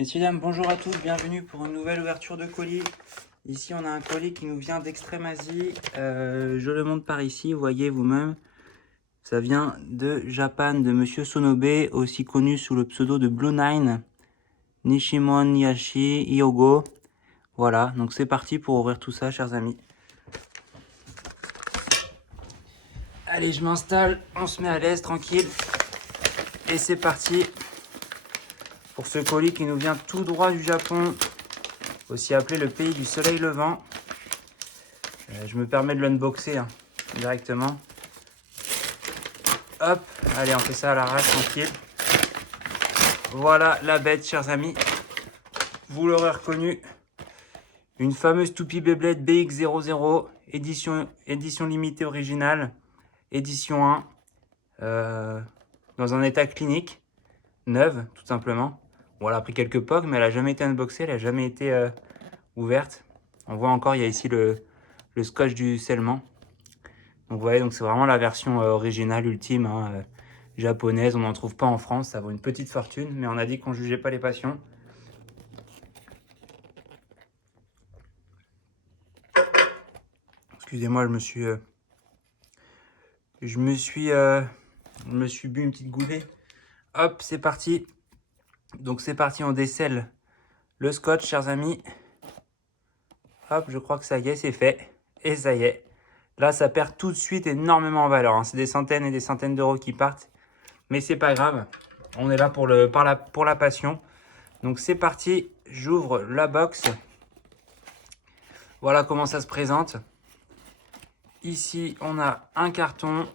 Messieurs, dames, bonjour à tous, bienvenue pour une nouvelle ouverture de colis. Ici, on a un colis qui nous vient d'Extrême Asie. Je le montre par ici, vous voyez vous-même. Ça vient de Japan, de Monsieur Sonobe, aussi connu sous le pseudo de Blue Nine, Nishimon Niyashi Hyogo. Voilà, donc c'est parti pour ouvrir tout ça, chers amis. Allez, je m'installe, on se met à l'aise, tranquille. Et c'est parti pour ce colis qui nous vient tout droit du Japon, aussi appelé le pays du soleil levant. Je me permets de l'unboxer directement. Hop, allez, on fait ça à l'arrache, tranquille. Voilà la bête, chers amis. Vous l'aurez reconnu. Une fameuse toupie Beyblade BX00, édition limitée originale, édition 1, dans un état clinique, neuve, tout simplement. Bon, elle a pris quelques pogs, mais elle n'a jamais été unboxée, elle n'a jamais été ouverte. On voit encore, il y a ici le scotch du scellement. Donc vous voyez, donc c'est vraiment la version originale, ultime, japonaise. On n'en trouve pas en France, ça vaut une petite fortune, mais on a dit qu'on ne jugeait pas les passions. Excusez-moi, je me suis bu une petite goulée. Hop, c'est parti. Donc c'est parti, on décèle le scotch, chers amis. Hop, je crois que ça y est, c'est fait. Et ça y est. Là, ça perd tout de suite énormément en valeur. C'est des centaines et des centaines d'euros qui partent. Mais c'est pas grave. On est là pour la passion. Donc c'est parti. J'ouvre la box. Voilà comment ça se présente. Ici, on a un carton.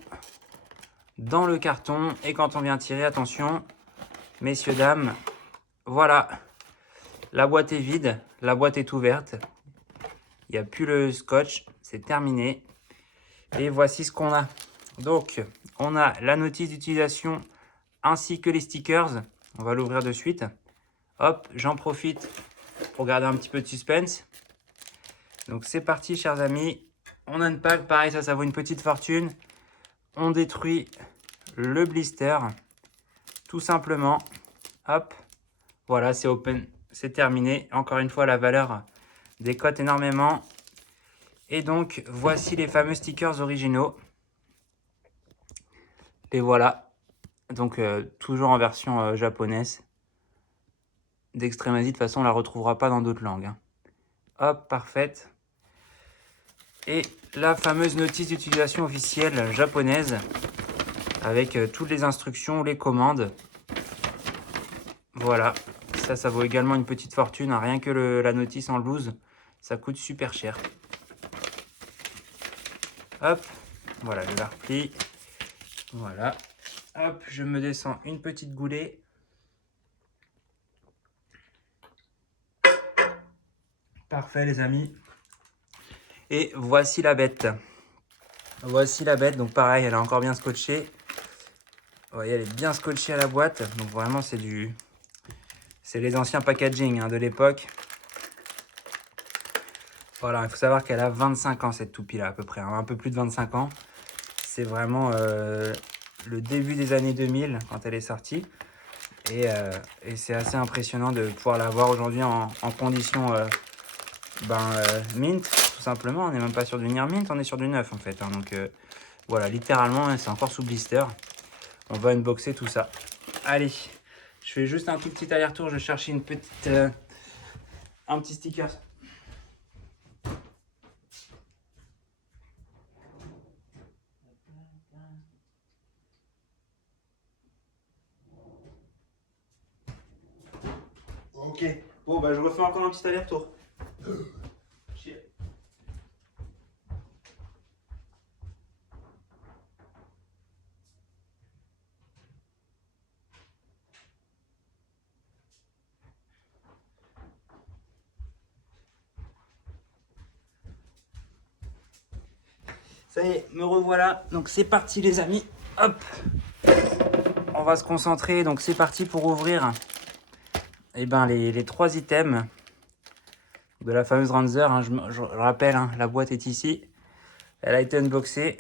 Dans le carton. Et quand on vient tirer, attention, messieurs, dames, voilà. La boîte est vide. La boîte est ouverte. Il n'y a plus le scotch. C'est terminé. Et voici ce qu'on a. Donc, on a la notice d'utilisation ainsi que les stickers. On va l'ouvrir de suite. Hop, j'en profite pour garder un petit peu de suspense. Donc c'est parti, chers amis. On unpack, pareil, ça vaut une petite fortune. On détruit le blister, tout simplement. Hop, voilà, c'est open, c'est terminé. Encore une fois, la valeur décote énormément. Et donc, voici les fameux stickers originaux. Les voilà. Donc, toujours en version japonaise. D'Extrême Asie, de toute façon, on ne la retrouvera pas dans d'autres langues. Hop, parfaite. Et la fameuse notice d'utilisation officielle japonaise avec toutes les instructions, les commandes. Voilà, ça vaut également une petite fortune, rien que la notice en loose, ça coûte super cher. Hop, voilà, je la replie. Voilà, hop, je me descends une petite goulée. Parfait les amis. Et voici la bête. Voici la bête, donc pareil, elle est encore bien scotchée. Vous voyez, elle est bien scotchée à la boîte, donc vraiment c'est les anciens packaging de l'époque. Voilà, il faut savoir qu'elle a 25 ans cette toupie là à peu près, un peu plus de 25 ans. C'est vraiment le début des années 2000 quand elle est sortie. Et c'est assez impressionnant de pouvoir la voir aujourd'hui en condition mint, tout simplement. On n'est même pas sur du near mint, on est sur du neuf en fait. Donc voilà, littéralement, c'est encore sous blister. On va unboxer tout ça. Allez, je fais juste un tout petit aller-retour, je cherche un petit sticker. Ok, bon bah je refais encore un petit aller-retour. Ça y est, me revoilà. Donc c'est parti les amis. Hop. On va se concentrer. Donc c'est parti pour ouvrir les 3 items de la fameuse Ranzer. Je rappelle, la boîte est ici. Elle a été unboxée.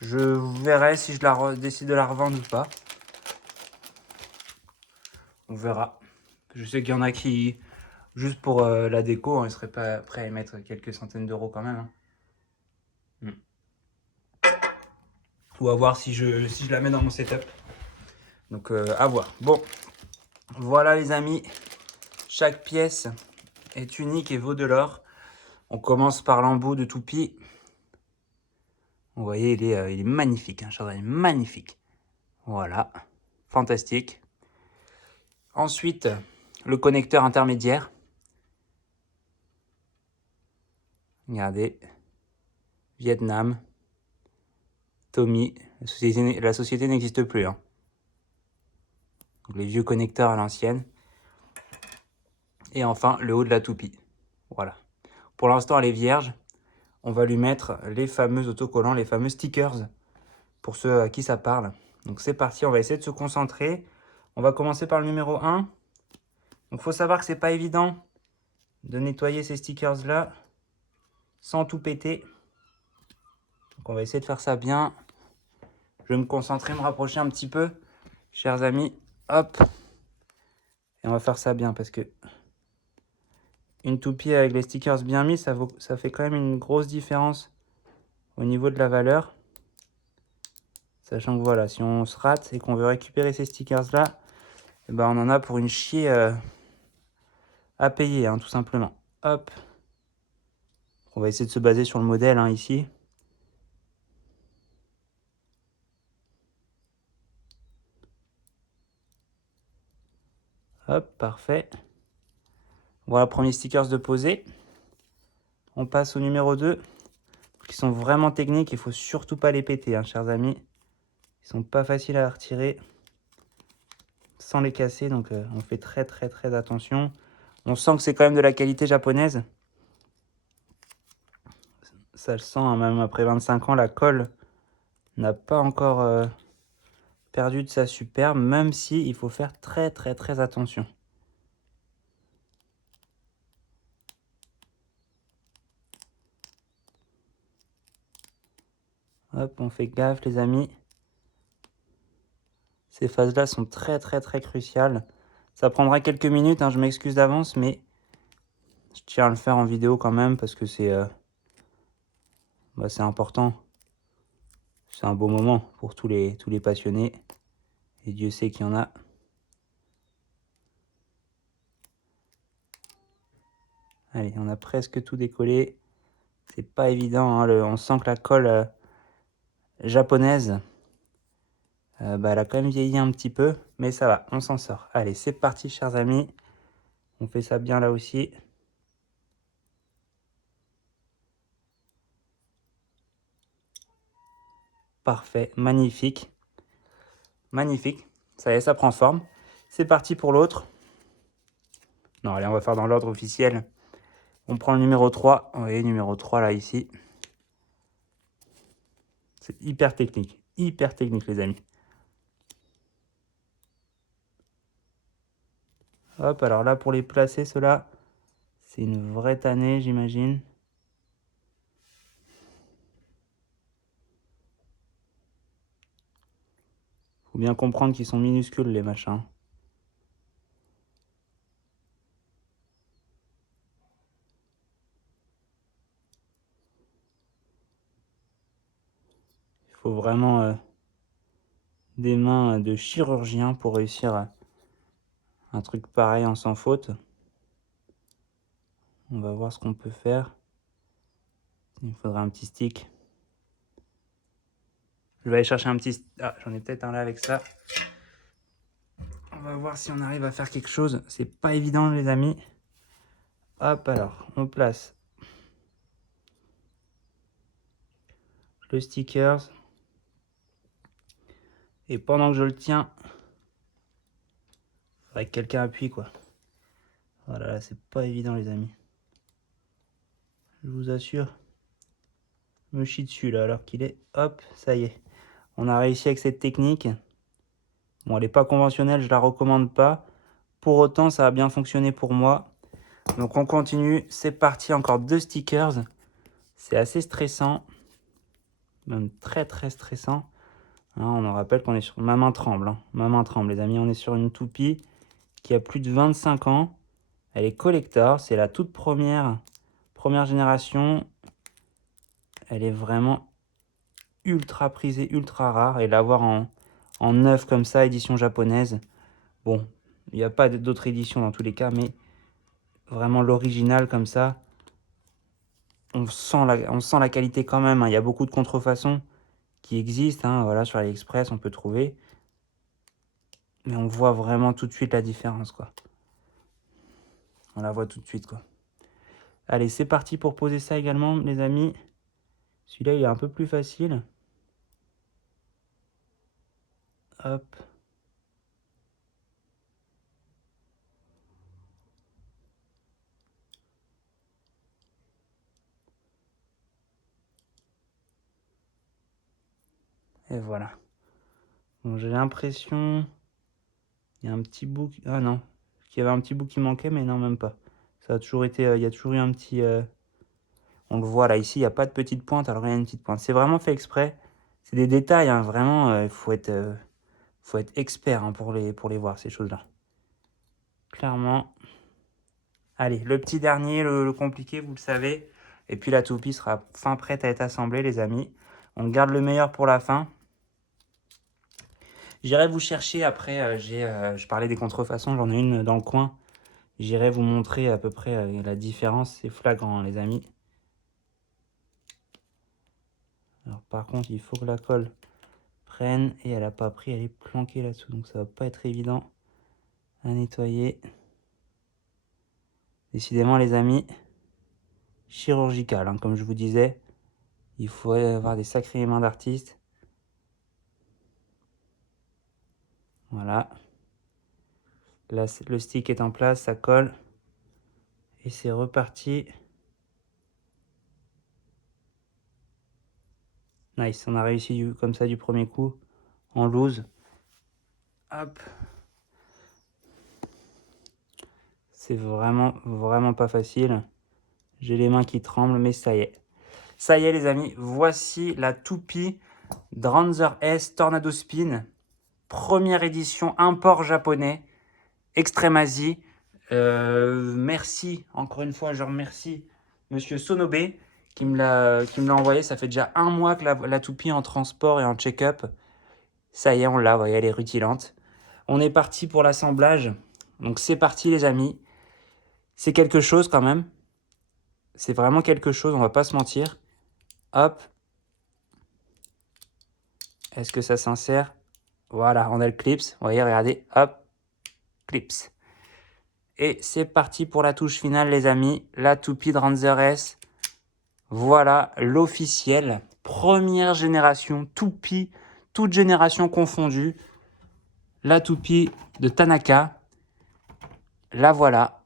Je verrai si je décide de la revendre ou pas. On verra. Je sais qu'il y en a qui, juste pour la déco, hein, ils seraient pas prêts à y mettre quelques centaines d'euros quand même. Hein. Ou à voir si je la mets dans mon setup. Donc à voir. Bon, voilà les amis. Chaque pièce est unique et vaut de l'or. On commence par l'embout de toupie. Vous voyez, il est magnifique, hein, Chardonnay, magnifique. Voilà, fantastique. Ensuite, le connecteur intermédiaire. Regardez, Vietnam, Tommy. La société n'existe plus. Hein. Donc, les vieux connecteurs à l'ancienne. Et enfin, le haut de la toupie. Voilà. Pour l'instant, elle est vierge. On va lui mettre les fameux autocollants, les fameux stickers, pour ceux à qui ça parle. Donc c'est parti, on va essayer de se concentrer. On va commencer par le numéro 1. Donc il faut savoir que c'est pas évident de nettoyer ces stickers-là sans tout péter. Donc on va essayer de faire ça bien. Je vais me concentrer, me rapprocher un petit peu, chers amis. Hop. Et on va faire ça bien parce que une toupie avec les stickers bien mis, ça fait quand même une grosse différence au niveau de la valeur. Sachant que voilà, si on se rate et qu'on veut récupérer ces stickers-là, eh ben on en a pour une chier à payer, hein, tout simplement. Hop. On va essayer de se baser sur le modèle hein, ici. Hop, parfait. Voilà, premier stickers de poser. On passe au numéro 2. Qui sont vraiment techniques, il ne faut surtout pas les péter, hein, chers amis. Ils sont pas faciles à retirer sans les casser, donc on fait très très très attention. On sent que c'est quand même de la qualité japonaise. Ça le sent, hein, même après 25 ans, la colle n'a pas encore perdu de sa superbe, même si il faut faire très très très attention. Hop, on fait gaffe les amis. Ces phases-là sont très très très cruciales. Ça prendra quelques minutes, hein, je m'excuse d'avance, mais je tiens à le faire en vidéo quand même parce que c'est important. C'est un beau moment pour tous les passionnés. Et Dieu sait qu'il y en a. Allez, on a presque tout décollé. C'est pas évident, hein, on sent que la colle japonaise, elle a quand même vieilli un petit peu. Mais ça va, on s'en sort. Allez, c'est parti, chers amis. On fait ça bien là aussi. Parfait, magnifique. Magnifique. Ça y est, ça prend forme. C'est parti pour l'autre. Non, allez, on va faire dans l'ordre officiel. On prend le numéro 3. Vous voyez, numéro 3 là, ici. C'est hyper technique. Hyper technique, les amis. Hop, alors là, pour les placer, ceux-là, c'est une vraie tannée, j'imagine. Faut bien comprendre qu'ils sont minuscules, les machins. Il faut vraiment des mains de chirurgien pour réussir un truc pareil en sans faute. On va voir ce qu'on peut faire. Il faudra un petit stick. Je vais aller chercher un petit... Ah, j'en ai peut-être un là avec ça. On va voir si on arrive à faire quelque chose. C'est pas évident, les amis. Hop, alors, on place le stickers. Et pendant que je le tiens, il faudrait que quelqu'un appuie, quoi. Voilà, là, c'est pas évident, les amis. Je vous assure. Je me chie dessus, là, alors qu'il est... Hop, ça y est. On a réussi avec cette technique. Bon, elle n'est pas conventionnelle, je la recommande pas. Pour autant, ça a bien fonctionné pour moi. Donc on continue, c'est parti, encore 2 stickers. C'est assez stressant, même très très stressant. Hein, on en rappelle qu'on est sur... Ma main tremble, hein. Ma main tremble les amis, on est sur une toupie qui a plus de 25 ans. Elle est collector, c'est la toute première génération. Elle est vraiment ultra prisée, ultra rare. Et l'avoir en neuf comme ça, édition japonaise. Bon, il n'y a pas d'autres éditions dans tous les cas, mais vraiment l'original comme ça. On sent la qualité quand même. Hein. Il y a beaucoup de contrefaçons qui existent. Hein. Voilà, sur AliExpress, on peut trouver. Mais on voit vraiment tout de suite la différence, quoi. On la voit tout de suite, quoi. Allez, c'est parti pour poser ça également, les amis. Celui-là, il est un peu plus facile. Hop. Et voilà. Bon, j'ai l'impression... Il y a un petit bout... Ah non. Il y avait un petit bout qui manquait, mais non, même pas. Ça a toujours été... il y a toujours eu un petit... On le voit là, ici, il n'y a pas de petite pointe, alors il y a une petite pointe. C'est vraiment fait exprès. C'est des détails, hein, vraiment, il faut être expert hein, pour les voir, ces choses-là. Clairement. Allez, le petit dernier, le compliqué, vous le savez. Et puis la toupie sera fin prête à être assemblée, les amis. On garde le meilleur pour la fin. J'irai vous chercher après, je parlais des contrefaçons, j'en ai une dans le coin. J'irai vous montrer à peu près la différence, c'est flagrant hein, les amis. Alors par contre, il faut que la colle prenne et elle n'a pas pris, elle est planquée là-dessous, donc ça va pas être évident à nettoyer. Décidément les amis, chirurgical, hein, comme je vous disais, il faut avoir des sacrées mains d'artiste. Voilà. Là, le stick est en place, ça colle. Et c'est reparti. Nice, on a réussi comme ça du premier coup, en loose. Hop. C'est vraiment pas facile. J'ai les mains qui tremblent, mais ça y est. Ça y est les amis, voici la toupie Dranzer S Tornado Spin. Première édition, import japonais, Extrême Asie. Merci, encore une fois, je remercie Monsieur Sonobe qui me l'a envoyé. Ça fait déjà 1 mois que la toupie est en transport et en check-up. Ça y est, on l'a, vous voyez, elle est rutilante. On est parti pour l'assemblage. Donc c'est parti les amis. C'est quelque chose quand même. C'est vraiment quelque chose, on va pas se mentir. Hop. Est-ce que ça s'insère? Voilà, on a le clips. Vous voyez, regardez. Hop. Clips. Et c'est parti pour la touche finale les amis. La toupie Dranzer S. Voilà l'officiel. Première génération toupie. Toute génération confondue. La toupie de Tanaka. La voilà.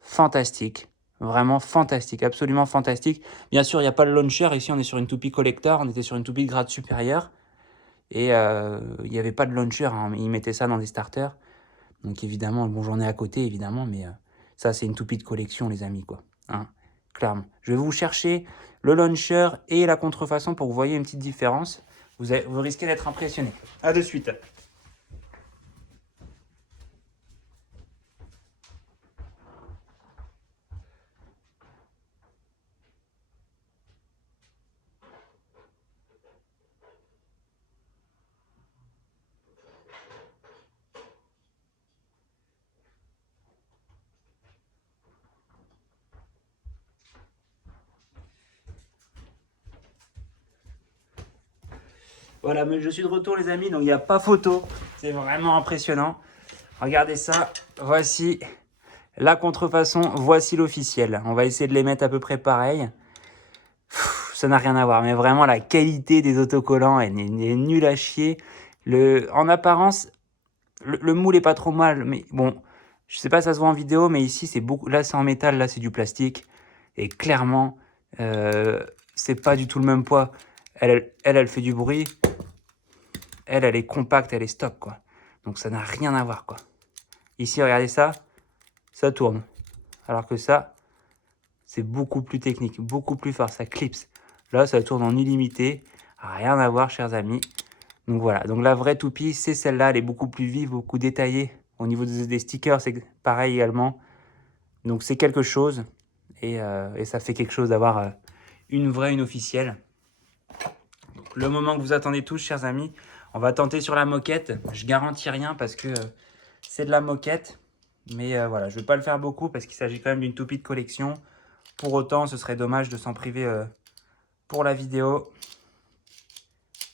Fantastique. Vraiment fantastique. Absolument fantastique. Bien sûr, il n'y a pas le launcher. Ici, on est sur une toupie collector. On était sur une toupie de grade supérieur. Et il n'y avait pas de launcher. Hein. Ils mettaient ça dans des starters. Donc évidemment, bon, j'en ai à côté, évidemment. Mais ça, c'est une toupie de collection, les amis, quoi. Hein, clairement. Je vais vous chercher le launcher et la contrefaçon pour que vous voyez une petite différence. Vous risquez d'être impressionné. À de suite. Voilà, mais je suis de retour les amis, donc il n'y a pas photo. C'est vraiment impressionnant. Regardez ça, voici la contrefaçon, voici l'officiel. On va essayer de les mettre à peu près pareil. Ça n'a rien à voir, mais vraiment la qualité des autocollants est nulle à chier. En apparence, le moule est pas trop mal, mais bon, je sais pas ça se voit en vidéo, mais ici c'est beaucoup. Là c'est en métal, là c'est du plastique. Et clairement, c'est pas du tout le même poids. Elle fait du bruit. Elle est compacte, elle est stock, quoi. Donc ça n'a rien à voir, quoi. Ici, regardez ça, ça tourne. Alors que ça, c'est beaucoup plus technique, beaucoup plus fort, ça clipse. Là, ça tourne en illimité. Rien à voir, chers amis. Donc voilà, donc la vraie toupie, c'est celle-là, elle est beaucoup plus vive, beaucoup détaillée. Au niveau des stickers, c'est pareil également. Donc c'est quelque chose, et ça fait quelque chose d'avoir une vraie, une officielle. Donc, le moment que vous attendez tous, chers amis, on va tenter sur la moquette. Je garantis rien parce que c'est de la moquette. Mais voilà, je ne vais pas le faire beaucoup parce qu'il s'agit quand même d'une toupie de collection. Pour autant, ce serait dommage de s'en priver pour la vidéo.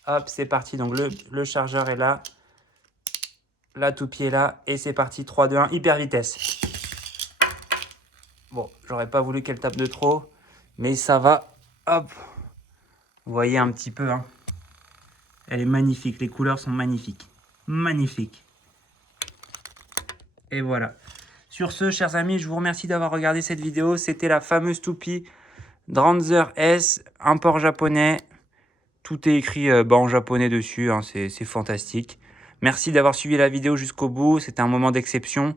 Hop, c'est parti. Donc le chargeur est là. La toupie est là. Et c'est parti. 3, 2, 1, hyper vitesse. Bon, j'aurais pas voulu qu'elle tape de trop. Mais ça va. Hop. Vous voyez un petit peu. Hein. Elle est magnifique. Les couleurs sont magnifiques. Magnifiques. Et voilà. Sur ce, chers amis, je vous remercie d'avoir regardé cette vidéo. C'était la fameuse toupie Dranzer S, import japonais. Tout est écrit en japonais dessus, hein, c'est fantastique. Merci d'avoir suivi la vidéo jusqu'au bout, c'était un moment d'exception.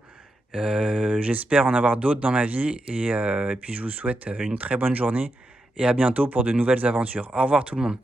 J'espère en avoir d'autres dans ma vie et puis je vous souhaite une très bonne journée et à bientôt pour de nouvelles aventures. Au revoir tout le monde.